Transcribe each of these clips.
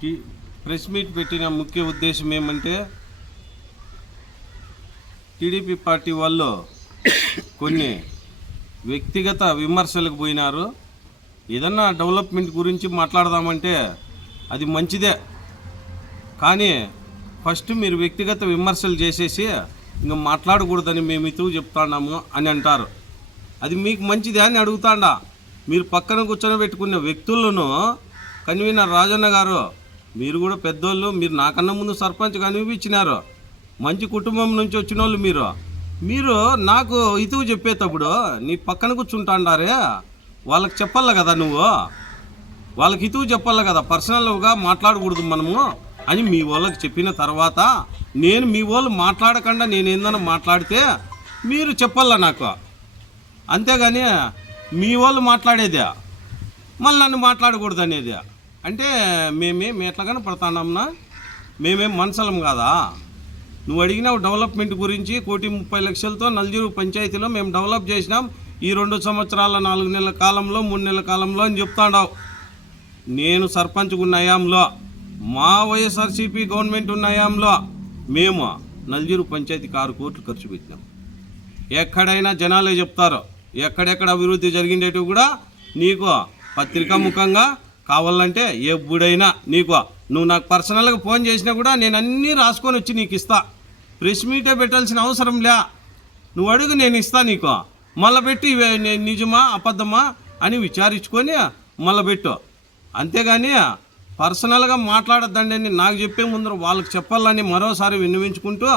Press meet పెట్టిన ముఖ్య ఉద్దేశం ఏమంటే టీడీపీ పార్టీ వాళ్ళు కొన్ని వ్యక్తిగత విమర్శలకు పోయినారు. ఏదన్నా డెవలప్మెంట్ గురించి మాట్లాడదామంటే అది మంచిదే, కానీ ఫస్ట్ మీరు వ్యక్తిగత విమర్శలు చేసేసి ఇంకా మాట్లాడకూడదని మేము ఇతూ చెప్తున్నాము అని అంటారు. అది మీకు మంచిదే అని అడుగుతాండా. మీరు పక్కన కూర్చొని పెట్టుకున్న వ్యక్తులను కన్వీనర్ రాజన్న గారు, మీరు కూడా పెద్దోళ్ళు, మీరు నాకన్నా ముందు సర్పంచ్గా అనిపించినారు, మంచి కుటుంబం నుంచి వచ్చిన వాళ్ళు మీరు నాకు ఇతువు చెప్పేటప్పుడు నీ పక్కన కూర్చుంటాండారే వాళ్ళకి చెప్పాలి కదా, నువ్వు వాళ్ళకి ఇతువు చెప్పాలి కదా, పర్సనల్గా మాట్లాడకూడదు మనము అని మీ వాళ్ళకి చెప్పిన తర్వాత నేను మీ వాళ్ళు మాట్లాడకుండా నేను ఏందన్నా మాట్లాడితే మీరు చెప్పాల నాకు, అంతేగాని మీ వాళ్ళు మాట్లాడేదే మళ్ళీ నన్ను మాట్లాడకూడదు అనేది అంటే మేము ఎట్లాగానే పడుతున్నాంనా? మేమేం మనుషులం కాదా? నువ్వు అడిగినావు డెవలప్మెంట్ గురించి 1,30,00,000తో నల్జూరు పంచాయతీలో మేము డెవలప్ చేసినాం ఈ 2 సంవత్సరాల 4 నెలల కాలంలో 3 నెలల కాలంలో అని చెప్తాడావు. నేను సర్పంచ్గా ఉన్న హయాంలో, మా వైఎస్ఆర్సీపీ గవర్నమెంట్ ఉన్న హయాంలో మేము నల్జూరు పంచాయతీకి 6 కోట్లు ఖర్చు పెట్టినాం. ఎక్కడైనా జనాలే చెప్తారు, ఎక్కడెక్కడ అభివృద్ధి జరిగిండేటివి కూడా నీకు పత్రికా ముఖంగా కావాలంటే ఎప్పుడైనా నువ్వు నాకు పర్సనల్గా ఫోన్ చేసినా కూడా నేను అన్నీ రాసుకొని వచ్చి నీకు ఇస్తా. ప్రెస్ మీటే పెట్టాల్సిన అవసరం లే, నువ్వు అడుగు నేను ఇస్తా నీకు. మళ్ళీ పెట్టి నిజమా అబద్ధమా అని విచారించుకొని మళ్ళీ పెట్టు, అంతేగాని పర్సనల్గా మాట్లాడద్దండి. నాకు చెప్పే ముందర వాళ్ళకి చెప్పాలని మరోసారి విన్నవించుకుంటూ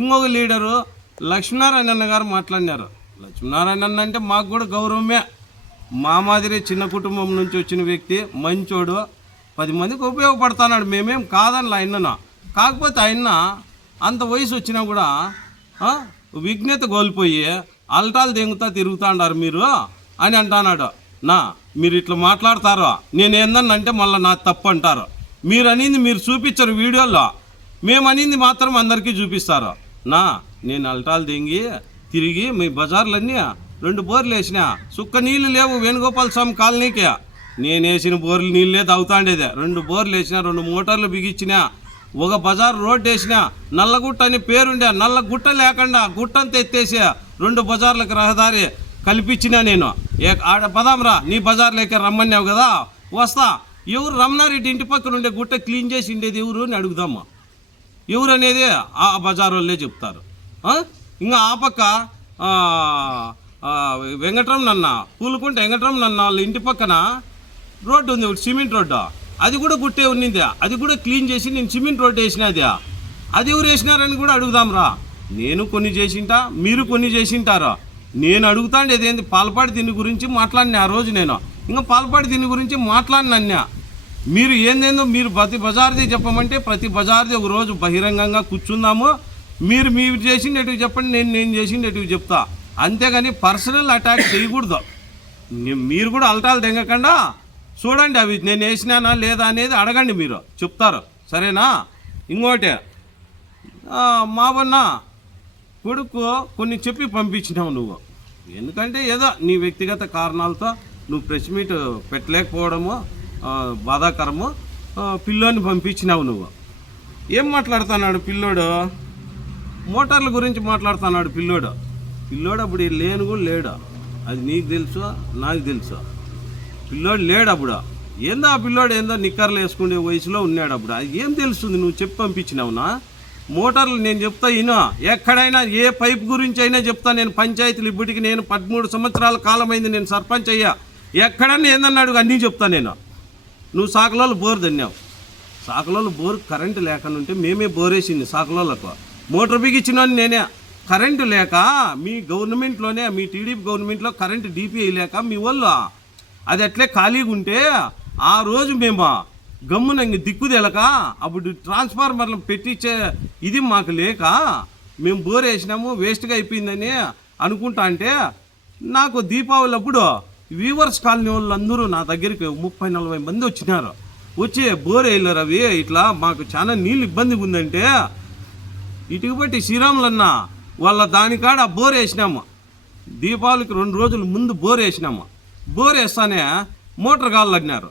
ఇంకొక లీడరు లక్ష్మీనారాయణ గారు మాట్లాడినారు. లక్ష్మీనారాయణ అంటే మాకు కూడా గౌరవమే, మా మాదిరి చిన్న కుటుంబం నుంచి వచ్చిన వ్యక్తి, మంచోడు, 10 మందికి ఉపయోగపడుతున్నాడు. మేమేం కాదనిలా ఆయనను. కాకపోతే ఆయన అంత వయసు వచ్చినా కూడా విఘ్నత కోల్పోయి అల్టాలు దెంగుతా తిరుగుతాండారు మీరు అని అంటున్నాడు. మీరు ఇట్లా మాట్లాడతారో నేను ఏందన్నంటే మళ్ళీ నా తప్పు అంటారు. మీరు అనింది మీరు చూపించరు వీడియోలో, మేము అనింది మాత్రం అందరికీ చూపిస్తారు. నేను అల్టాలు దెంగి తిరిగి మీ బజార్లన్నీ 2 బోర్లు వేసిన, సుక్క నీళ్ళు లేవు వేణుగోపాల స్వామి కాలనీకి. నేను వేసిన బోర్లు నీళ్ళే తాగుతాండేదే. 2 బోర్లు వేసిన, 2 మోటార్లు బిగించిన, ఒక బజార్ రోడ్డు వేసిన, నల్లగుట్ట అని పేరుండే, నల్ల గుట్ట లేకుండా గుట్టంతా ఎత్తేసి 2 బజార్లకు రహదారి కల్పించిన. నేను ఆడ పదాంరా నీ బజార్లోకి రమ్మన్నావు కదా, వస్తా. ఎవరు రమణారెడ్డి ఇంటి పక్కన ఉండే గుట్ట క్లీన్ చేసి ఉండేది ఎవరు అని అడుగుదామా? ఎవరు అనేది ఆ బజార్ వాళ్ళే చెప్తారు. ఇంకా ఆ పక్క వెంకటరమణ పూలుకుంటే వెంకటరమణ వాళ్ళ ఇంటి పక్కన రోడ్డు ఉంది, సిమెంట్ రోడ్డు, అది కూడా గుట్టే ఉన్నింది, అది కూడా క్లీన్ చేసి నేను సిమెంట్ రోడ్డు వేసినది. అది ఎవరు వేసినారని కూడా అడుగుదాంరా. నేను కొన్ని చేసింటా, మీరు కొన్ని చేసింటారా. నేను అడుగుతాండి ఏంది పాలపాటి దీని గురించి మాట్లాడినా ఆ రోజు. నేను ఇంకా పాలపాటి దీని గురించి మాట్లాడినా. మీరు ఏందేందో మీరు ప్రతి బజార్ది చెప్పమంటే ప్రతి బజార్ది ఒక రోజు బహిరంగంగా కూర్చుందాము. మీరు చేసిండేటివి చెప్పండి, నేను చేసిండేటివి చెప్తా, అంతేగాని పర్సనల్ అటాక్ చేయకూడదు. మీరు కూడా అల్టాలు తెంగకుండా చూడండి, అవి నేను వేసినానా లేదా అనేది అడగండి, మీరు చెప్తారు, సరేనా? ఇంకోటి, మావన్న కొడుకు కొన్ని చెప్పి పంపించినావు నువ్వు, ఎందుకంటే ఏదో నీ వ్యక్తిగత కారణాలతో నువ్వు ప్రెస్ మీట్ పెట్టలేకపోవడము బాధాకరము. పిల్లోని పంపించినావు. నువ్వు ఏం మాట్లాడుతున్నాడు పిల్లోడు? మోటార్ల గురించి మాట్లాడుతున్నాడు పిల్లోడు. అప్పుడు లేను కూడా లేడు, అది నీకు తెలుసు నాకు తెలుసు. పిల్లోడు లేడు అప్పుడు. ఏందో ఆ పిల్లోడు ఏందో నిక్కర్లు వేసుకునే వయసులో ఉన్నాడు అప్పుడు. అది ఏం తెలుస్తుంది? నువ్వు చెప్పి పంపించినావునా? మోటార్లు నేను చెప్తా, ఈయన ఎక్కడైనా ఏ పైప్ గురించి అయినా చెప్తా. నేను పంచాయతీలు ఇప్పటికి నేను 13 సంవత్సరాల కాలం అయింది నేను సర్పంచ్ అయ్యా. ఎక్కడన్నా ఏందన్నాడు అన్నీ చెప్తా నేను. నువ్వు సాకలోళ్ళు బోర్ దన్నావు. సాకలోళ్ళు బోర్ కరెంటు లేకుండా ఉంటే మేమే బోరేసింది సాకలోళ్ళకు. మోటార్ బిగించిన నేనే. కరెంటు లేక మీ గవర్నమెంట్లోనే, మీ టీడీపీ గవర్నమెంట్లో కరెంటు డిపిఐ లేక మీ వాళ్ళు అది అట్లే ఖాళీగా ఉంటే ఆ రోజు మేము గమ్మున ఇంక దిక్కు తెలక అప్పుడు ట్రాన్స్ఫార్మర్లు పెట్టించే ఇది మాకు లేక మేము బోర్ వేసినాము, వేస్ట్గా అయిపోయిందని అనుకుంటా. అంటే నాకు దీపావళి అప్పుడు వీవర్స్ కాలనీ వాళ్ళు అందరూ నా దగ్గరికి 30-40 మంది వచ్చినారు. వచ్చి బోర్ వేయలేరు అవి ఇట్లా మాకు చాలా నీళ్ళు ఇబ్బందిగా ఉందంటే ఇటుకు బట్టి శ్రీరాములన్న వాళ్ళ దానికాడ బోర్ వేసినాము. దీపావళికి 2 రోజుల ముందు బోర్ వేసినాము. బోర్ వేస్తానే మోటార్ గాళ్ళు అన్నారు.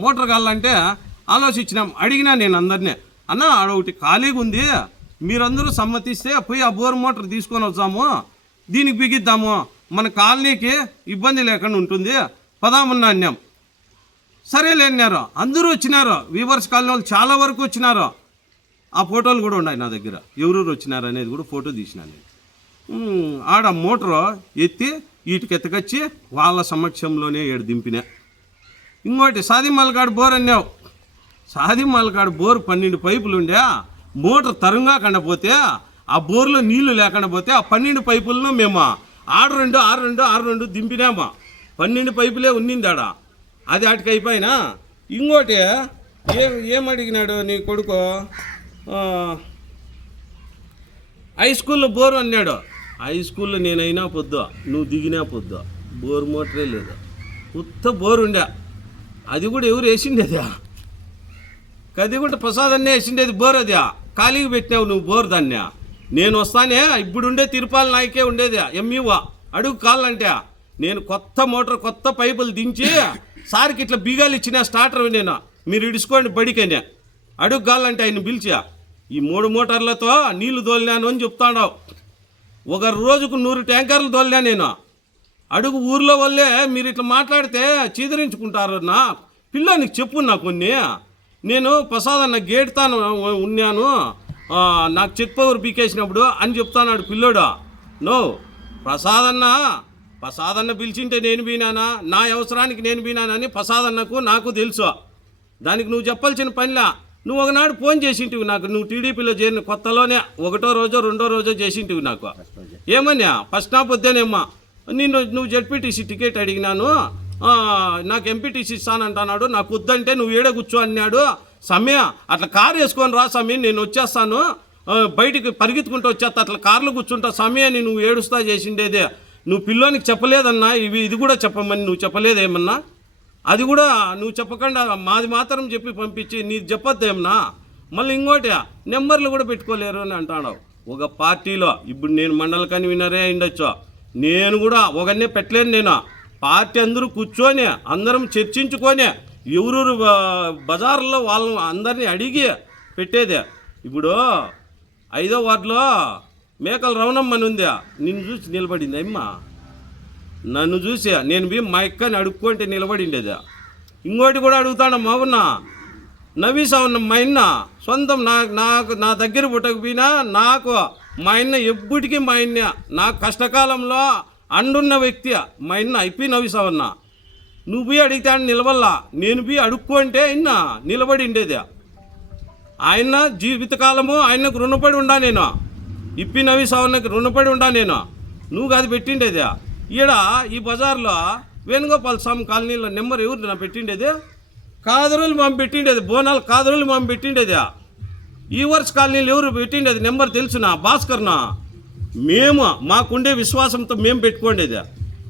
మోటార్ గాళ్ళు అంటే ఆలోచించినాం. అడిగినా నేను అందరినీ, అన్న ఆడ ఒకటి ఖాళీగా ఉంది, మీరందరూ సమ్మతిస్తే పోయి ఆ బోర్ మోటార్ తీసుకొని వద్దాము, దీనికి బిగిద్దాము, మన కాలనీకి ఇబ్బంది లేకుండా ఉంటుంది, పదామన్నా అన్నాం. సరేలే అన్నారు. అందరూ వచ్చినారు, వీవర్స్ కాలనీ వాళ్ళు చాలా వరకు వచ్చినారు. ఆ ఫోటోలు కూడా ఉన్నాయి నా దగ్గర, ఎవరెవరు వచ్చినారు అనేది కూడా ఫోటో తీసినాను నేను. ఆడ మోటారు ఎత్తి వీటికి ఎత్తకొచ్చి వాళ్ళ సమక్షంలోనే ఏడు దింపినా. ఇంకోటి సాదిమల్కాడు బోర్ అన్నావు. సాదిమల్కాడు బోర్ 12 పైపులు ఉండే, మోటార్ తరుంగా కండపోతే ఆ బోర్లో నీళ్లు లేకుండా పోతే ఆ 12 పైపులను మేము 6-2 దింపినామా. 12 పైపులే ఉన్నింది ఆడ. అది ఆటికి అయిపోయినా. ఇంకోటి ఏమడిగినాడు నీ కొడుకు, హై స్కూల్లో బోరు అన్నాడు. హై స్కూల్లో నేనైనా పొద్దు, నువ్వు దిగినా పొద్దు, బోరు మోటరే లేదు, ఉత్త బోరు ఉండే. అది కూడా ఎవరు వేసిండేదా? కదిగుంట ప్రసాద్ అన్నే వేసిండేది బోర్. అది ఖాళీకి పెట్టినావు నువ్వు బోర్ దాన్ని. నేను వస్తానే, ఇప్పుడుండే తిరుపాల నాయకే ఉండేది ఎంఈఓ, అడుగు కాళ్ళంటే. నేను కొత్త మోటార్ కొత్త పైపులు దించి సార్కి ఇట్లా బీగాలు ఇచ్చిన స్టార్టర్ నేను, మీరు ఇడుచుకోండి బడికనే, అడుగు కాళ్ళంటే ఆయన పిలిచి ఈ 3 మోటార్లతో నీళ్లు తోలినాను అని చెప్తాడావు. ఒక రోజుకు 100 ట్యాంకర్లు తోలినా నేను. అడుగు ఊర్లో వాళ్ళే మీరు ఇట్లా మాట్లాడితే చీదరించుకుంటారు. నా పిల్లోనికి చెప్పు నా కొన్ని. నేను ప్రసాద్ అన్న గేటుతాను ఉన్నాను, నాకు చెక్ పవర్ పీకేసినప్పుడు అని చెప్తాన్నాడు పిల్లోడు. నో, ప్రసాద్ అన్న పిలిచింటే నేను బీనానా, నా అవసరానికి నేను బీనానని ప్రసాద్ అన్నకు నాకు తెలుసు. దానికి నువ్వు చెప్పాల్సిన పనిలా. నువ్వు ఒకనాడు ఫోన్ చేసింటివి నాకు, నువ్వు టీడీపీలో చేరిన కొత్తలోనే 1వ రోజో 2వ రోజో చేసింటివి నాకు. ఏమన్నా ఫస్ట్ నా పొద్దునేమ్మా నువ్వు జెడ్పీటీసీ టికెట్ అడిగినాను, నాకు ఎంపీటీసీ ఇస్తానంటున్నాడు, నాకు వద్దంటే నువ్వు ఏడ కూర్చో అన్నాడు. సమయ అట్లా కారు వేసుకొని రా సమయం, నేను వచ్చేస్తాను, బయటికి పరిగెత్తుకుంటూ వచ్చేస్తా, అట్లా కార్లో కూర్చుంటా సమయాన్ని నువ్వు ఏడుస్తా చేసిండేదే. నువ్వు పిల్లోనికి చెప్పలేదన్నా, ఇది కూడా చెప్పమని నువ్వు చెప్పలేదేమన్నా? అది కూడా నువ్వు చెప్పకుండా మాది మాత్రం చెప్పి పంపించి నీది చెప్పొద్దేమన్నా? మళ్ళీ ఇంకోటి నెంబర్లు కూడా పెట్టుకోలేరు అని అంటాడు. ఒక పార్టీలో ఇప్పుడు నేను మండల కన్వీనరే ఉండొచ్చు, నేను కూడా ఒకనే పెట్టలేను. నేను పార్టీ అందరూ కూర్చొని అందరం చర్చించుకొని ఎవరు బజార్లో వాళ్ళని అందరినీ అడిగి పెట్టేదే. ఇప్పుడు 5వ వార్డులో మేకల రవణమ్మని ఉంది, నిన్ను చూసి నిలబడింది అమ్మ. నన్ను చూసి నేను మా అక్కని అడుక్కుంటే నిలబడిండేది. ఇంకోటి కూడా అడుగుతాను మావున్నా, నవీసా ఉన్న మా అన్న సొంతం నా దగ్గర పుట్టకపోయినా నాకు మా అన్న ఎప్పటికీ మా అన్న నాకు కష్టకాలంలో అండున్న వ్యక్తి మా అన్న అయిపోయి నవీసా ఉన్న. నువ్వు పోయి అడిగితే ఆయన నిలవల్లా, నేను పోయి అడుక్కుంటే ఆయన నిలబడిండేది. ఆయన జీవితకాలము ఆయనకు రుణపడి ఉండా నేను, ఇప్పి నవీసావన్నకి రుణపడి ఉండా నేను. నువ్వు అది పెట్టిండేది ఈడ ఈ బజార్లో వేణుగోపాల్ స్వామి కాలనీలో నెంబర్ ఎవరు నా పెట్టిండేది? కాదరులు మామ పెట్టిండేది, బోనాలు కాదరులు మామ పెట్టిండేది. ఈ వర్ష కాలనీలు ఎవరు పెట్టిండేది నెంబర్ తెలుసునా? భాస్కర్నా. మేము మాకుండే విశ్వాసంతో మేము పెట్టుకోండేది.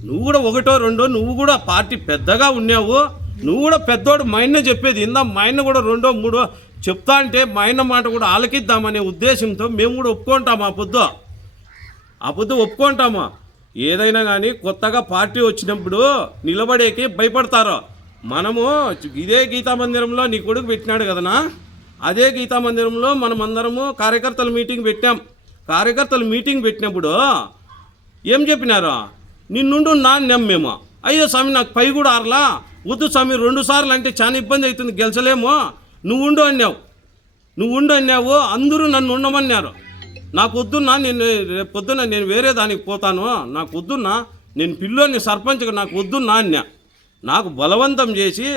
నువ్వు కూడా 1, 2 నువ్వు కూడా పార్టీ పెద్దగా ఉన్నావు, నువ్వు కూడా పెద్దోడు. మా ఆయన చెప్పేది ఇందా, మా ఆయన కూడా 2, 3 చెప్తా అంటే మా ఆయన మాట కూడా ఆలకిద్దామనే ఉద్దేశంతో మేము కూడా ఒప్పుకుంటాము. ఆ పొద్దు ఒప్పుకుంటాము. ఏదైనా కానీ కొత్తగా పార్టీ వచ్చినప్పుడు నిలబడేకి భయపడతారు. మనము ఇదే గీతా మందిరంలో నీ కొడుకు పెట్టినాడు కదనా, అదే గీతా మందిరంలో మనం అందరము కార్యకర్తల మీటింగ్ పెట్టాం. కార్యకర్తల మీటింగ్ పెట్టినప్పుడు ఏం చెప్పినారు? నిన్నుండు నాన్నం మేము. అయ్యో స్వామి నాకు పై కూడా ఆరలా, వద్దు స్వామి 2 సార్లు అంటే చాలా ఇబ్బంది అవుతుంది, గెలిచలేము, నువ్వు ఉండు అన్నావు. అందరూ నన్ను ఉండమన్నారు. నాకు వద్దున్నా, నేను రేపు పొద్దున్న నేను వేరే దానికి పోతాను, నాకు వద్దున్నా, నేను పిల్లోని సర్పంచ్గా నాకు వద్దున్నా అన్నా. నాకు బలవంతం చేసి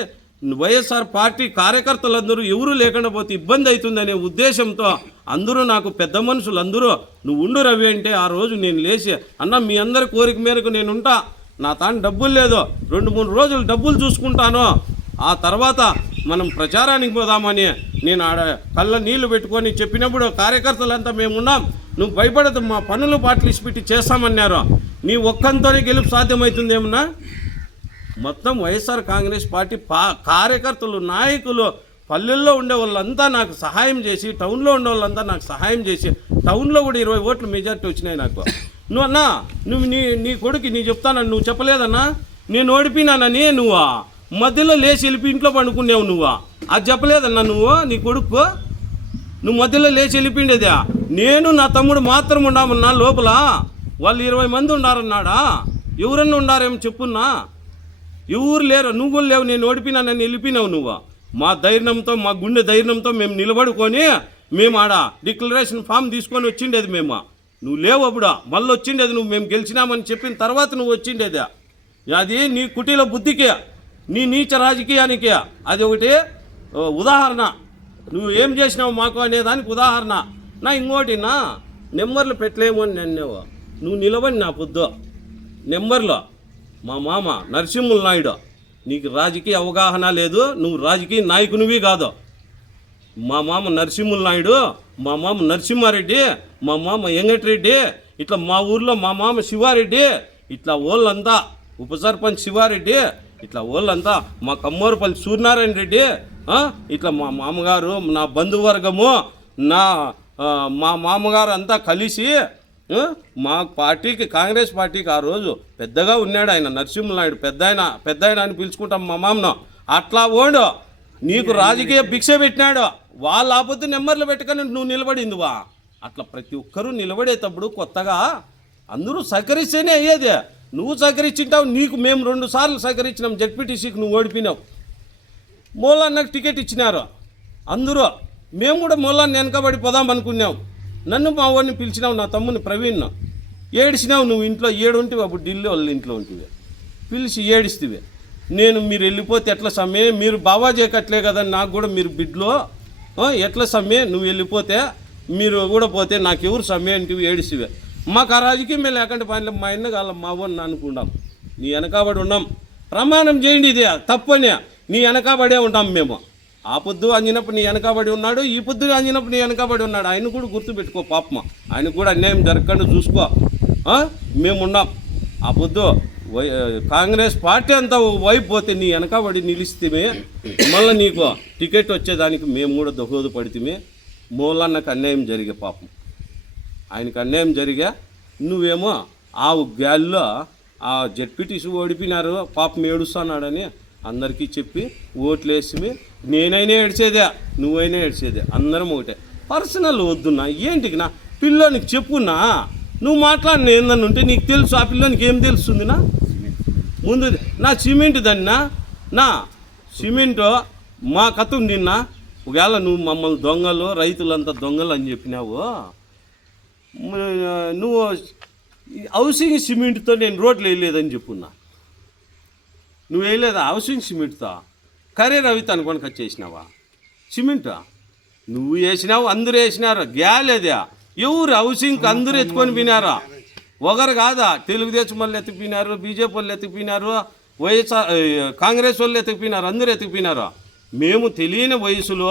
వైఎస్ఆర్ పార్టీ కార్యకర్తలందరూ ఎవరూ లేకుండా పోతే ఇబ్బంది అవుతుందనే ఉద్దేశంతో అందరూ నాకు పెద్ద మనుషులు అందరూ నువ్వు ఉండు రవి అంటే ఆ రోజు నేను లేచి అన్న మీ అందరి కోరిక మేరకు నేను ఉంటా, నా తాను డబ్బులు లేదు, 2-3 రోజులు డబ్బులు చూసుకుంటాను, ఆ తర్వాత మనం ప్రచారానికి పోదామని నేను ఆడ కళ్ళ నీళ్లు పెట్టుకొని చెప్పినప్పుడు కార్యకర్తలంతా మేము ఉన్నాం, నువ్వు భయపడదు, మా పనులు పార్టిసిపేట్ చేస్తామన్నారు. నీ ఒక్కంతోనే గెలుపు సాధ్యమవుతుందేమన్నా? మొత్తం వైఎస్ఆర్ కాంగ్రెస్ పార్టీ కార్యకర్తలు, నాయకులు, పల్లెల్లో ఉండే వాళ్ళంతా నాకు సహాయం చేసి, టౌన్లో ఉండే వాళ్ళంతా నాకు సహాయం చేసి, టౌన్లో కూడా 20 ఓట్లు మెజార్టీ వచ్చినాయి నాకు. నువ్వు అన్నా, నువ్వు నీ కొడుకు నీ చెప్తానని నువ్వు చెప్పలేదన్నా, నేను ఓడిపోయినానని నువ్వు మధ్యలో లేచి వెళ్ళిపి ఇంట్లో పండుకునేవు నువ్వు. అది చెప్పలేదన్నా నువ్వు నీ కొడుకు నువ్వు మధ్యలో లేచి వెళ్ళిపోయిండేదా నేను నా తమ్ముడు మాత్రం ఉండామన్నా లోపల వాళ్ళు 20 మంది ఉండారన్నాడా ఎవరన్నా ఉండారేమో చెప్పున్నా ఎవరు లేరు నువ్వు కూడా లేవు నేను ఓడిపోయినా నన్ను వెళ్ళిపోయినావు నువ్వు మా ధైర్యంతో మా గుండె ధైర్యంతో మేము నిలబడుకొని మేము ఆడ డిక్లరేషన్ ఫామ్ తీసుకొని వచ్చిండేది మేము నువ్వు లేవు అప్పుడు మళ్ళీ వచ్చిండేది నువ్వు మేము గెలిచినామని చెప్పిన తర్వాత నువ్వు వచ్చిండేది అది నీ కుటీల బుద్ధికి నీ నీచ రాజకీయానికి అది ఒకటి ఉదాహరణ నువ్వు ఏం చేసినావు మాకు అనేదానికి ఉదాహరణ నా ఇంకోటి నా నెంబర్లు పెట్టలేము అని అన్నావు నువ్వు నిలబడి నా పొద్దు నెంబర్లో మా మామ నరసింహుల నాయుడు నీకు రాజకీయ అవగాహన లేదు నువ్వు రాజకీయ నాయకునివి కాదు మా మామ నరసింహుల నాయుడు మా మామ నరసింహారెడ్డి మా మామ వెంకటరెడ్డి ఇట్లా మా ఊర్లో మా మామ శివారెడ్డి ఇట్లా వాళ్ళంతా ఉప సర్పంచ్ శివారెడ్డి ఇట్లా వాళ్ళంతా మా కమ్మోరుపల్లి సూర్యనారాయణ రెడ్డి ఇట్లా మా మామగారు నా బంధువర్గము మా మామగారు అంతా కలిసి మా పార్టీకి కాంగ్రెస్ పార్టీకి ఆ రోజు పెద్దగా ఉన్నాడు ఆయన నరసింహ నాయుడు పెద్ద ఆయన అని పిలుచుకుంటాం మా మామను అట్లా ఓడు నీకు రాజకీయ భిక్ష పెట్టినాడు వాళ్ళ ఆపొద్దు నెంబర్లు పెట్టుకొని నువ్వు నిలబడిందివా అట్లా ప్రతి ఒక్కరూ నిలబడేటప్పుడు కొత్తగా అందరూ సహకరిస్తేనే అయ్యేది నువ్వు సహకరించింటావు నీకు మేము 2 సార్లు సహకరించినాం జెడ్పీటీసీకి నువ్వు ఓడిపోయినావు మూలాన్నకు టికెట్ ఇచ్చినారు అందరూ మేము కూడా మూలాన్ని వెనకబడి పోదాం అనుకున్నాం నన్ను మా వాడిని పిలిచినావు నా తమ్ముని ప్రవీణ్ ఏడిచినావు నువ్వు ఇంట్లో ఏడుంటివి అప్పుడు ఢిల్లీ వాళ్ళ ఇంట్లో ఉంటివి పిలిచి ఏడిstiవి నేను మీరు వెళ్ళిపోతే ఎట్లా సమ్మె మీరు బావా చేయకట్లే కదా నాకు కూడా మీరు బిడ్లో ఎట్లా సమ్మె నువ్వు వెళ్ళిపోతే మీరు కూడా పోతే నాకు ఎవరు సమ్మె అంటివి ఏడిstiవి మాకు ఆ రాజకీయం మేము లేకుంటే పని మా ఇన్న కాలం మా వాడిని అనుకుంటాం నీ వెనకబడి ఉన్నాం ప్రమాణం చేయండి ఇది తప్పని నీ వెనకబడే ఉంటాం మేము ఆ పొద్దు అంజినప్పుడు నీ వెనకబడి ఉన్నాడు ఈ పొద్దు అంజినప్పుడు నీ వెనకబడి ఉన్నాడు ఆయన కూడా గుర్తుపెట్టుకో పాపమ ఆయన కూడా అన్యాయం జరగకుండా చూసుకో మేము ఉన్నాం ఆ పొద్దు కాంగ్రెస్ పార్టీ అంతా వైపు పోతే నీ వెనకబడి నిలిస్తేమే మళ్ళీ నీకు టికెట్ వచ్చేదానికి మేము కూడా దోహదపడితే మూలన్నకు అన్యాయం జరిగే పాపం ఆయనకు అన్యాయం జరిగా నువ్వేమో ఆ గాల్లో ఆ జెడ్పీటీసీ ఓడిపోయినారు పాపం ఏడుస్తున్నాడని అందరికీ చెప్పి ఓట్లు వేసి నేనైనా ఏడ్చేదే నువ్వైనా ఏడ్చేదే అందరం ఒకటే పర్సనల్ వద్దున్నా ఏంటికి నా పిల్లోనికి చెప్పున్నా నువ్వు మాట్లాడిన ఏందన్నా ఉంటే నీకు తెలుసు ఆ పిల్లోనికి ఏం తెలుస్తుందినా ముందు నా సిమెంట్ దన్నా నా సిమెంటు మా కథ ఉండిన్నా ఒకవేళ నువ్వు మమ్మల్ని దొంగలు రైతులంతా దొంగలు అని చెప్పినావు నువ్వు హౌసింగ్ సిమెంట్తో నేను రోడ్లు వేయలేదని చెప్పున్నా నువ్వు వేయలేదా హౌసింగ్ సిమెంట్తో కరే రవితాను కొనుక చేసినావా సిమెంట్ నువ్వు వేసినావు అందరూ వేసినారు గ్యాలేదా ఎవరు హౌసింగ్కి అందరూ ఎత్తుకొని పోయినారా ఒకరు కాదా తెలుగుదేశం వాళ్ళు ఎత్తుకుపోయినారు బీజేపీ వాళ్ళు ఎత్తుకుపోయినారు వైఎస్ఆర్ కాంగ్రెస్ వాళ్ళు ఎత్తుకుపోయినారు అందరూ ఎత్తుకుపోయినారు మేము తెలియని వయసులో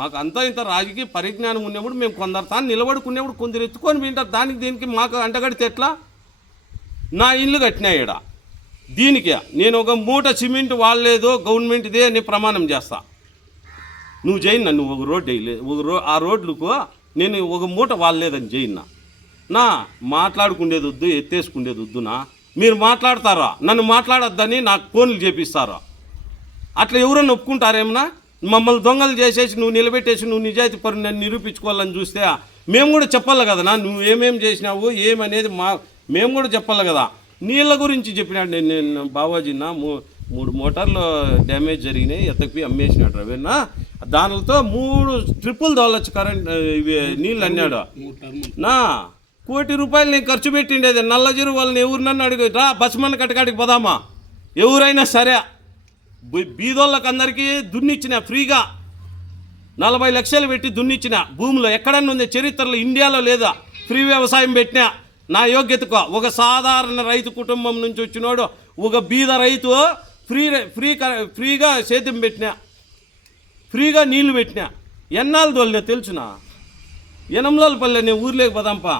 మాకు అంతా ఇంత రాజకీయ పరిజ్ఞానం ఉన్నప్పుడు మేము కొందరు తాను నిలబడుకునేప్పుడు కొందరు ఎత్తుకొని పోయింటారు దానికి దీనికి మాకు అంటగడితే ఎట్లా నా ఇల్లు కట్టినాయిడ దీనికి నేను ఒక మూట సిమెంట్ వాడలేదు గవర్నమెంట్దే అని ప్రమాణం చేస్తా నువ్వు చేయను నన్ను ఒక రోడ్డు వేయలేదు ఆ రోడ్లకు నేను ఒక మూట వాడలేదని చేయన్నా నా మాట్లాడుకునేది వద్దు ఎత్తేసుకునేది వద్దునా మీరు మాట్లాడతారా నన్ను మాట్లాడొద్దని నాకు ఫోన్లు చేపిస్తారా అట్లా ఎవరన్నా ఒప్పుకుంటారేమన్నా మమ్మల్ని దొంగలు చేసేసి నువ్వు నిలబెట్టేసి నువ్వు నిజాయితీ పరుని నన్ను నిరూపించుకోవాలని చూస్తే మేము కూడా చెప్పాలి కదా నువ్వు ఏమేమి చేసినావు ఏమనేది మేము కూడా చెప్పాలి కదా నీళ్ళ గురించి చెప్పినాడు నేను బావాజీ 3 మోటార్లు డ్యామేజ్ జరిగినాయి ఎత్తకపోయి అమ్మేసినాడు రవేనా దానితో 3 ట్రిప్పులు తోలొచ్చు కరెంట్ ఇవి నీళ్ళు అన్నాడు నా ₹1 కోటి నేను ఖర్చు పెట్టిండేది నల్లజీరు వాళ్ళని ఎవరు నన్ను అడిగి రా బస్మన్న కట్టకాడికి పోదామా ఎవరైనా సరే బీదోళ్ళకి అందరికీ దున్నిచ్చిన ఫ్రీగా 40 లక్షలు పెట్టి దున్నిచ్చిన భూమిలో ఎక్కడన్నా ఉంది చరిత్రలో ఇండియాలో లేదా ఫ్రీ వ్యవసాయం పెట్టినా నా యోగ్యతకు ఒక సాధారణ రైతు కుటుంబం నుంచి వచ్చినోడు ఒక బీద రైతు ఫ్రీగా సేద్యం పెట్టినా ఫ్రీగా నీళ్లు పెట్టినా ఎన్నాళ్ళు తోలినా తెలుసునా ఎనమలాలపల్లె నేను ఊర్లోకి పోదాంపా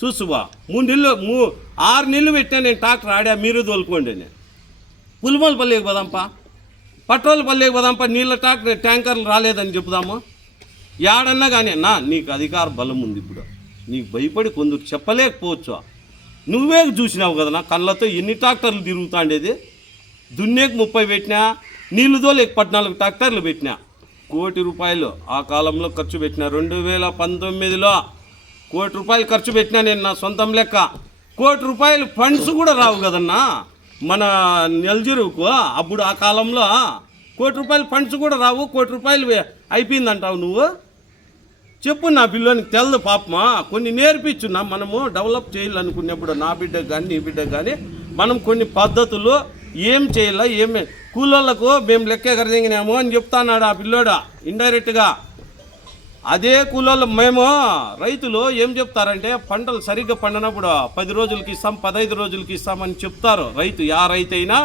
చూసుబా 6 నీళ్ళు పెట్టినా నేను ట్రాక్టర్ ఆడా మీరు తోలుకోండి నేను పులిమలపల్లికి పోదాంపా పట్రోలపల్లికి పోదాంపా నీళ్ళ ట్యాంకర్లు రాలేదని చెప్పుదాము ఏడన్నా కానీ నీకు అధికార బలం ఉంది ఇప్పుడు నీకు భయపడి కొందరు చెప్పలేకపోవచ్చు నువ్వే చూసినావు కదా నా కళ్ళతో ఎన్ని ట్రాక్టర్లు తిరుగుతాండేది దున్నేకి 30 పెట్టినా నీళ్లు తోలేక 14 ట్రాక్టర్లు పెట్టినా. 1 కోటి రూపాయలు ఆ కాలంలో ఖర్చు పెట్టిన. 2019లో 1 కోటి రూపాయలు ఖర్చు పెట్టినా నేను నా సొంతం లెక్క. 1 కోటి రూపాయలు ఫండ్స్ కూడా రావు కదన్నా మన నెలజరువుకు. అప్పుడు ఆ కాలంలో 1 కోటి రూపాయలు ఫండ్స్ కూడా రావు. 1 కోటి రూపాయలు అయిపోయిందంటావు నువ్వు. చెప్పు నా పిల్లోనికి తెలదు పాపమా. కొన్ని నేర్పించున్నా మనము డెవలప్ చేయాలనుకున్నప్పుడు నా బిడ్డకు కానీ నీ బిడ్డకు కానీ మనం కొన్ని పద్ధతులు ఏం చేయాలా ఏమి కూలోళ్ళకు మేము లెక్క ఎగరదింగినాము అని చెప్తాన్నాడు ఆ పిల్లోడు ఇండైరెక్ట్గా. అదే కూలోళ్ళు మేము రైతులు ఏం చెప్తారంటే పంటలు సరిగ్గా పండినప్పుడు 10 రోజులకి ఇస్తాం 15 రోజులకి ఇస్తామని చెప్తారు. రైతు రైతు అయినా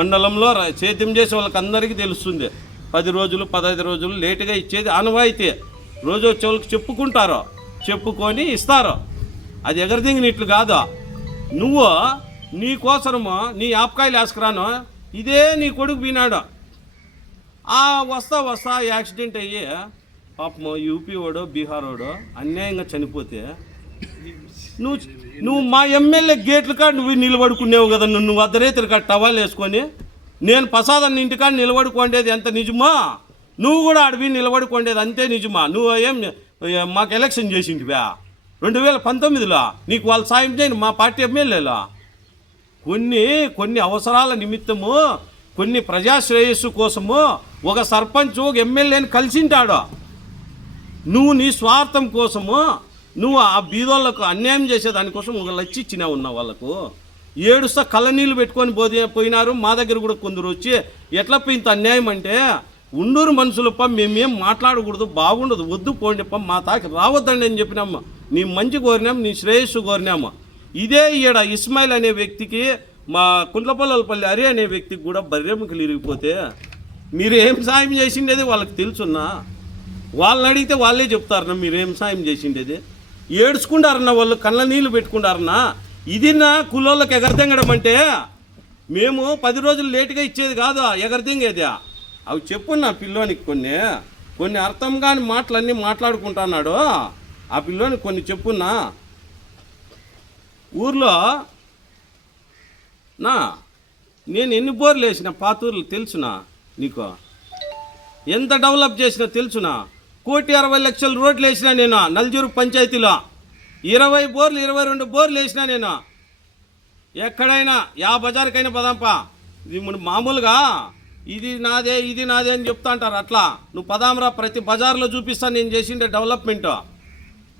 మండలంలో సేద్యం చేసే వాళ్ళకి అందరికీ తెలుస్తుంది. 10 రోజులు 15 రోజులు లేటుగా ఇచ్చేది ఆనవాయితీ. రోజు వచ్చే వాళ్ళకి చెప్పుకుంటారు, చెప్పుకొని ఇస్తారు. అది ఎగరదింగినట్లు కాదు. నువ్వు నీ కోసము నీ ఆపకాయలు వేసుకురాను ఇదే నీ కొడుకు వినాడు. వస్తా యాక్సిడెంట్ అయ్యి పాపం యూపీ వాడో బీహార్ వాడో అన్యాయంగా చనిపోతే నువ్వు మా ఎమ్మెల్యే గేట్ల కాడ నువ్వు నిలబడుకునేవు కదా. నువ్వు అర్ధరేతులు కాడ టవాలు వేసుకొని నేను ప్రసాదాన్ని ఇంటికాడ నిలబడుకోండేది ఎంత నిజమా, నువ్వు కూడా అడవి నిలబడుకోండేది అంతే నిజమా. నువ్వు ఏం మాకు ఎలక్షన్ చేసింటివా 2019లో? నీకు వాళ్ళు సాయం చేయను మా పార్టీ ఎమ్మెల్యేలో. కొన్ని అవసరాల నిమిత్తము కొన్ని ప్రజాశ్రేయస్సు కోసము ఒక సర్పంచ్ ఒక ఎమ్మెల్యేని కలిసింటాడు. నువ్వు నీ స్వార్థం కోసము నువ్వు ఆ బీదోళ్ళకు అన్యాయం చేసేదానికోసం ఒక లచ్చి ఇచ్చినా ఉన్నావు. వాళ్ళకు ఏడుస్తా కళ్ళనీళ్ళు పెట్టుకొని పోయినారు. మా దగ్గర కూడా కొందరు వచ్చి ఎట్లా ఇంత అన్యాయం అంటే ఉండూరు మనుషులప్ప మేమేం మాట్లాడకూడదు, బాగుండదు, వద్దు పోండిప్ప, మా తాకి రావద్దండి అని చెప్పినాము. నీ మంచి కోరినాము, నీ శ్రేయస్సు కోరినాము. ఇదే ఈడ ఇస్మాయిల్ అనే వ్యక్తికి మా కుంట్లపల్లపల్లి హరి అనే వ్యక్తికి కూడా బర్రెముఖలు ఇరిగిపోతే మీరు ఏం సాయం చేసిండేది వాళ్ళకి తెలుసున్నా. వాళ్ళని అడిగితే వాళ్ళే చెప్తారన్నా మీరేం సాయం చేసిండేది. ఏడ్చుకుంటారన్నా వాళ్ళు, కళ్ళ నీళ్ళు పెట్టుకుంటారన్నా. ఇది నా కులోళ్ళకి ఎగరదెంగడం అంటే మేము 10 రోజులు లేటుగా ఇచ్చేది కాదు, ఎగరదెంగేది. అవి చెప్పు నా పిల్లోనికి కొన్ని అర్థం కాని మాటలన్నీ మాట్లాడుకుంటున్నాడు. ఆ పిల్లోనికి కొన్ని చెప్పున్నా. ఊర్లో నేను ఎన్ని బోర్లు వేసిన పాతూర్లు తెలుసునా నీకు? ఎంత డెవలప్ చేసినా తెలుసునా? 1,60,00,000 రోడ్లు వేసినా నేను నల్జూరు పంచాయతీలో. 20 బోర్లు 22 బోర్లు వేసినా నేను. ఎక్కడైనా బజార్కైనా పదాంపా. ఇది మామూలుగా ఇది నాదే అని చెప్తా అంటారు. అట్లా నువ్వు పదాంరా, ప్రతి బజార్లో చూపిస్తాను నేను చేసిండే డెవలప్మెంట్.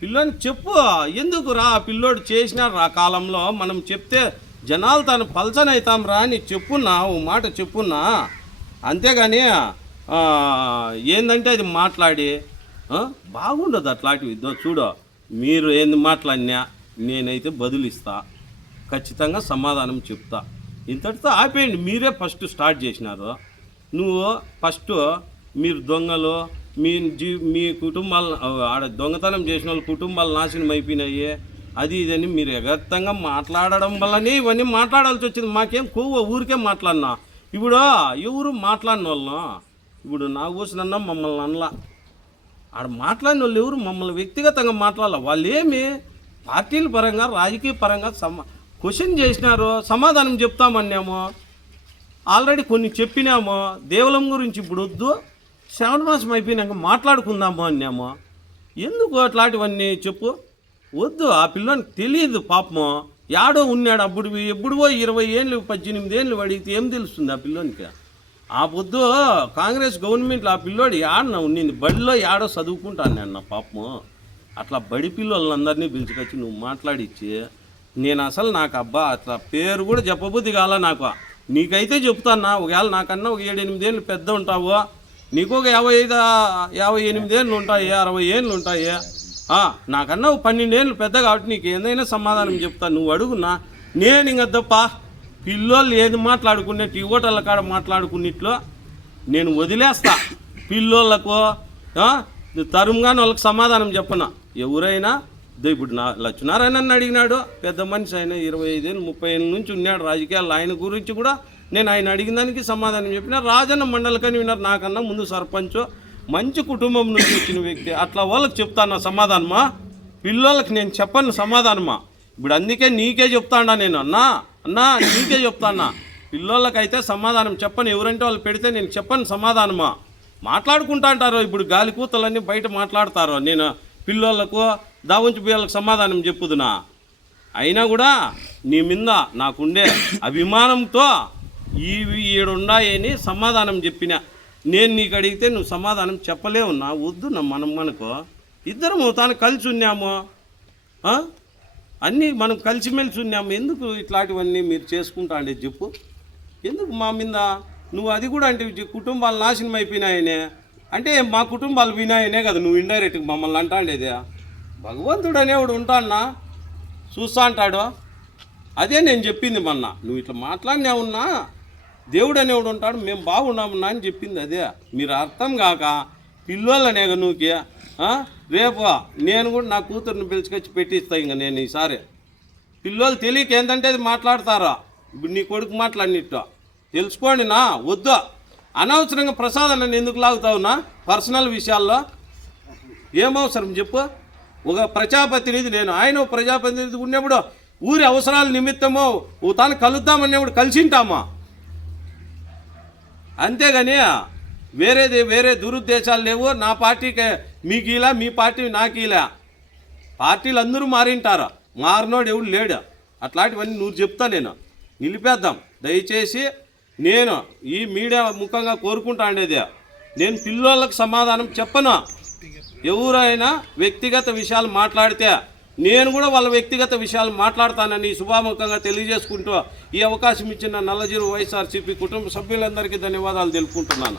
పిల్లోని చెప్పు, ఎందుకు రా పిల్లోడు చేసినాడు ఆ కాలంలో. మనం చెప్తే జనాలు తను పల్చనవుతాం రా అని చెప్పున్నా, ఓ మాట చెప్పున్నా. అంతేగాని ఏందంటే అది మాట్లాడి బాగుండదు అట్లాంటివి. చూడు, మీరు ఏంది మాట్లాడినా నేనైతే బదులిస్తా, ఖచ్చితంగా సమాధానం చెప్తా. ఇంతటితో ఆపేయండి. మీరే ఫస్ట్ స్టార్ట్ చేసినారు. నువ్వు ఫస్ట్ మీరు దొంగలు, మీ కుటుంబాలు ఆడ దొంగతనం చేసిన వాళ్ళ కుటుంబాలు నాశనం అయిపోయినాయి, అది ఇదని మీరు ఎగర్థంగా మాట్లాడడం వల్లనే ఇవన్నీ మాట్లాడాల్సి వచ్చింది. మాకేం కొవ్వ ఊరికే మాట్లాడినా. ఇప్పుడు ఎవరు మాట్లాడిన వాళ్ళను ఇప్పుడు నా కూర్చున్నా మమ్మల్ని అనలా. ఆడ మాట్లాడిన వాళ్ళు ఎవరు మమ్మల్ని వ్యక్తిగతంగా మాట్లాడాల. వాళ్ళు ఏమి పార్టీల పరంగా రాజకీయ పరంగా క్వశ్చన్ చేసినారు, సమాధానం చెప్తామన్నాము. ఆల్రెడీ కొన్ని చెప్పినాము. దేవలం గురించి ఇప్పుడు వద్దు, శ్రావణ మాసం అయిపోయినాక మాట్లాడుకుందాము అన్నాము. ఎందుకు అట్లాంటివన్నీ చెప్పు, వద్దు. ఆ పిల్లోనికి తెలియదు పాపము. యాడో ఉన్నాడు అప్పుడు, ఎప్పుడువో 20 ఏళ్ళు 18 ఏళ్ళు అడిగితే ఏం తెలుస్తుంది ఆ పిల్లోనికి? ఆ పొద్దు కాంగ్రెస్ గవర్నమెంట్లో ఆ పిల్లోడు యాడన ఉండింది, బడిలో యాడో చదువుకుంటాను అన్న పాపము. అట్లా బడి పిల్లలందరినీ పిలుచుకొచ్చి నువ్వు మాట్లాడిచ్చి నేను అసలు నాకు అట్లా పేరు కూడా చెప్పబుద్ధి కాల నాకు. నీకైతే చెప్తాన్నా, ఒకవేళ నాకన్నా ఒక 7-8 ఏళ్ళు పెద్ద ఉంటావు, నీకు ఒక 58 ఏళ్ళు ఉంటాయి, 60 ఏళ్ళు ఉంటాయి. నాకన్నా 12 ఏళ్ళు పెద్ద కాబట్టి నీకు ఏదైనా సమాధానం చెప్తా. నువ్వు అడుగున్నా. నేను ఇంక తప్ప పిల్లోళ్ళు ఏది మాట్లాడుకునేట్టు ఇవ్వటల కాడ మాట్లాడుకున్నట్లు నేను వదిలేస్తా. పిల్లోళ్ళకు తరుముగానే వాళ్ళకి సమాధానం చెప్పనా. ఎవరైనా ఇప్పుడు లక్ష్మీనారాయణ అడిగినాడు, పెద్ద మనిషి, ఆయన 25 ఏళ్ళు 30 ఏళ్ళ నుంచి ఉన్నాడు రాజకీయాలు. ఆయన గురించి కూడా నేను ఆయన అడిగిన దానికి సమాధానం చెప్పిన. రాజన్న మండలికని విన్నారు, నాకన్నా ముందు సర్పంచ్, మంచి కుటుంబం నుంచి వచ్చిన వ్యక్తి. అట్లా వాళ్ళకి చెప్తాను సమాధానమా, పిల్లలకి నేను చెప్పను సమాధానమా. ఇప్పుడు అందుకే నీకే చెప్తాడా నేను. అన్నా నీకే చెప్తానా, పిల్లోళ్ళకైతే సమాధానం చెప్పను. ఎవరంటే వాళ్ళు పెడితే నేను చెప్పను సమాధానమా. మాట్లాడుకుంటా అంటారు. ఇప్పుడు గాలి కూతలన్నీ బయట మాట్లాడతారు. నేను పిల్లోళ్ళకు దావుంచి పిల్లలకు సమాధానం చెప్పుదునా? అయినా కూడా నీ మీద నాకుండే అభిమానంతో ఈడుండాయని సమాధానం చెప్పిన. నేను నీకు అడిగితే నువ్వు సమాధానం చెప్పలేవు. నా వద్దు నా మనకు ఇద్దరము తాను కలిసి ఉన్నాము, అన్నీ మనం కలిసిమెలిసి ఉన్నాము. ఎందుకు ఇట్లాంటివన్నీ మీరు చేసుకుంటా అండి చెప్పు? ఎందుకు మా మీద నువ్వు అది కూడా అంటే కుటుంబాలు నాశనం అయిపోయినాయనే అంటే మా కుటుంబాలు వినాయనే కదా నువ్వు ఇండైరెక్ట్గా మమ్మల్ని అంటాండేది. భగవంతుడు అనేవాడు ఉంటాన్నా చూస్తా అంటాడు. అదే నేను చెప్పింది మొన్న. నువ్వు ఇట్లా మాట్లాడినా ఉన్నా దేవుడు అనేవాడు ఉంటాడు, మేము బాగున్నామన్నా అని చెప్పింది అదే. మీరు అర్థం కాక పిల్లోళ్ళనేగా నువ్వుకి రేపు నేను కూడా నా కూతురుని పిలుచుకొచ్చి పెట్టిస్తా. ఇంకా నేను ఈసారి పిల్లోళ్ళు తెలియక ఏంటంటే అది మాట్లాడతారా. ఇప్పుడు నీ కొడుకు మాట్లాడినట్టు తెలుసుకోండి నా. వద్దు అనవసరంగా ప్రసాదం నన్ను ఎందుకు లాగుతావునా పర్సనల్ విషయాల్లో? ఏమవసరం చెప్పు? ఒక ప్రజాప్రతినిధి నేను, ఆయన ప్రజాప్రతినిధి ఉన్నప్పుడు ఊరి అవసరాల నిమిత్తమో తాను కలుద్దామనేప్పుడు కలిసింటామా, అంతేగాని వేరే దురుద్దేశాలు లేవు. నా పార్టీకి మీకు ఇలా, మీ పార్టీ నాకు ఇలా. పార్టీలు అందరూ మారింటారు, మారినోడు ఎవడు లేడు. అట్లాంటివన్నీ నువ్వు చెప్తా నేను నిలిపేద్దాం దయచేసి. నేను ఈ మీడియా ముఖంగా కోరుకుంటా ఉండేది, నేను పిల్లోళ్ళకు సమాధానం చెప్పను. ఎవరైనా వ్యక్తిగత విషయాలు మాట్లాడితే నేను కూడా వాళ్ళ వ్యక్తిగత విషయాలు మాట్లాడతానని శుభాముఖంగా తెలియజేసుకుంటూ ఈ అవకాశం ఇచ్చిన నల్లజీరు వైఎస్ఆర్సీపీ కుటుంబ సభ్యులందరికీ ధన్యవాదాలు తెలుపుకుంటున్నాను.